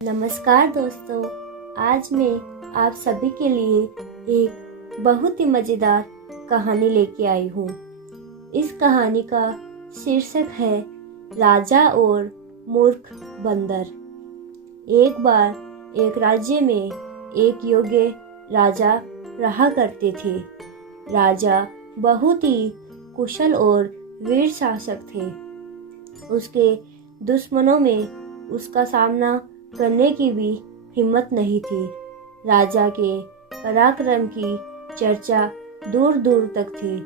नमस्कार दोस्तों, आज मैं आप सभी के लिए एक बहुत ही मज़ेदार कहानी लेके आई हूँ। इस कहानी का शीर्षक है राजा और मूर्ख बंदर। एक बार एक राज्य में एक योग्य राजा रहा करते थे। राजा बहुत ही कुशल और वीर शासक थे। उसके दुश्मनों में उसका सामना करने की भी हिम्मत नहीं थी। राजा के पराक्रम की चर्चा दूर दूर तक थी।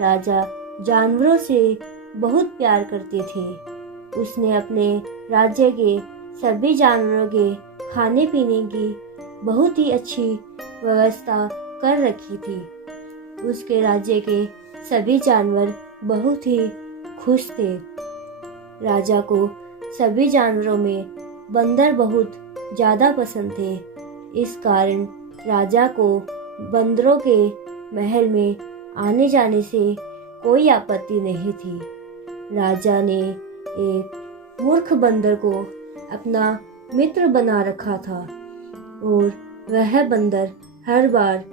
राजा जानवरों से बहुत प्यार करते थे। उसने अपने राज्य के सभी जानवरों के खाने पीने की बहुत ही अच्छी व्यवस्था कर रखी थी। उसके राज्य के सभी जानवर बहुत ही खुश थे। राजा को सभी जानवरों में बंदर बहुत ज़्यादा पसंद थे। इस कारण राजा को बंदरों के महल में आने जाने से कोई आपत्ति नहीं थी। राजा ने एक मूर्ख बंदर को अपना मित्र बना रखा था और वह बंदर हर बार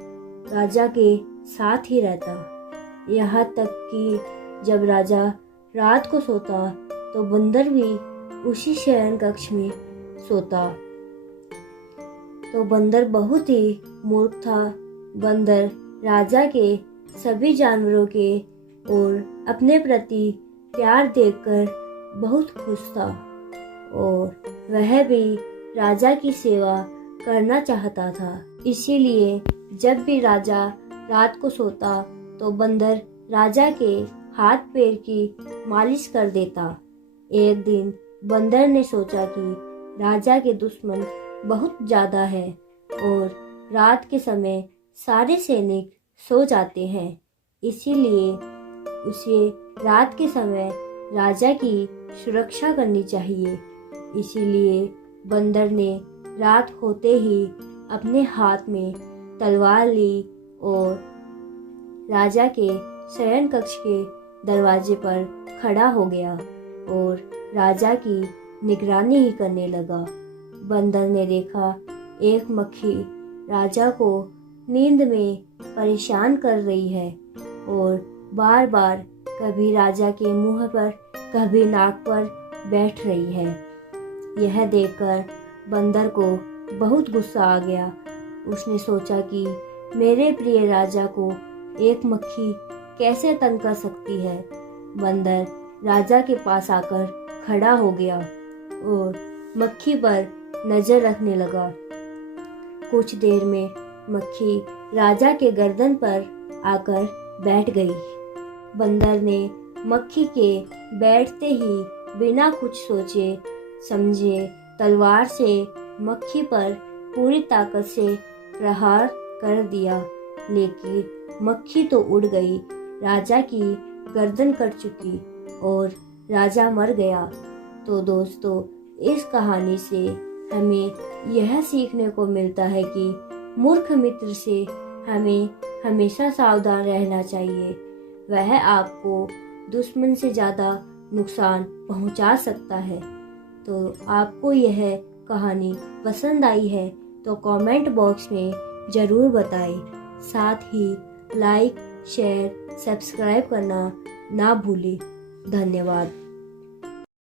राजा के साथ ही रहता। यहाँ तक कि जब राजा रात को सोता तो बंदर भी उसी शयन कक्ष में सोता। तो बंदर बहुत ही मूर्ख था। बंदर राजा के सभी जानवरों के और अपने प्रति प्यार देखकर बहुत खुश था और वह भी राजा की सेवा करना चाहता था। इसीलिए जब भी राजा रात को सोता तो बंदर राजा के हाथ पैर की मालिश कर देता। एक दिन बंदर ने सोचा कि राजा के दुश्मन बहुत ज़्यादा है और रात के समय सारे सैनिक सो जाते हैं। इसीलिए उसे रात के समय राजा की सुरक्षा करनी चाहिए। इसीलिए बंदर ने रात होते ही अपने हाथ में तलवार ली और राजा के शयन कक्ष के दरवाजे पर खड़ा हो गया और राजा की निगरानी ही करने लगा। बंदर ने देखा एक मक्खी राजा को नींद में परेशान कर रही है और बार बार कभी राजा के मुंह पर कभी नाक पर बैठ रही है। यह देखकर बंदर को बहुत गुस्सा आ गया। उसने सोचा कि मेरे प्रिय राजा को एक मक्खी कैसे तंग कर सकती है। बंदर राजा के पास आकर खड़ा हो गया और मक्खी पर नजर रखने लगा। कुछ देर में मक्खी राजा के गर्दन पर आकर बैठ गई। बंदर ने मक्खी के बैठते ही बिना कुछ सोचे समझे तलवार से मक्खी पर पूरी ताकत से प्रहार कर दिया, लेकिन मक्खी तो उड़ गई। राजा की गर्दन कट चुकी और राजा मर गया। तो दोस्तों, इस कहानी से हमें यह सीखने को मिलता है कि मूर्ख मित्र से हमें हमेशा सावधान रहना चाहिए। वह आपको दुश्मन से ज़्यादा नुकसान पहुंचा सकता है। तो आपको यह कहानी पसंद आई है तो कमेंट बॉक्स में ज़रूर बताएं। साथ ही लाइक, शेयर, सब्सक्राइब करना ना भूलें। धन्यवाद।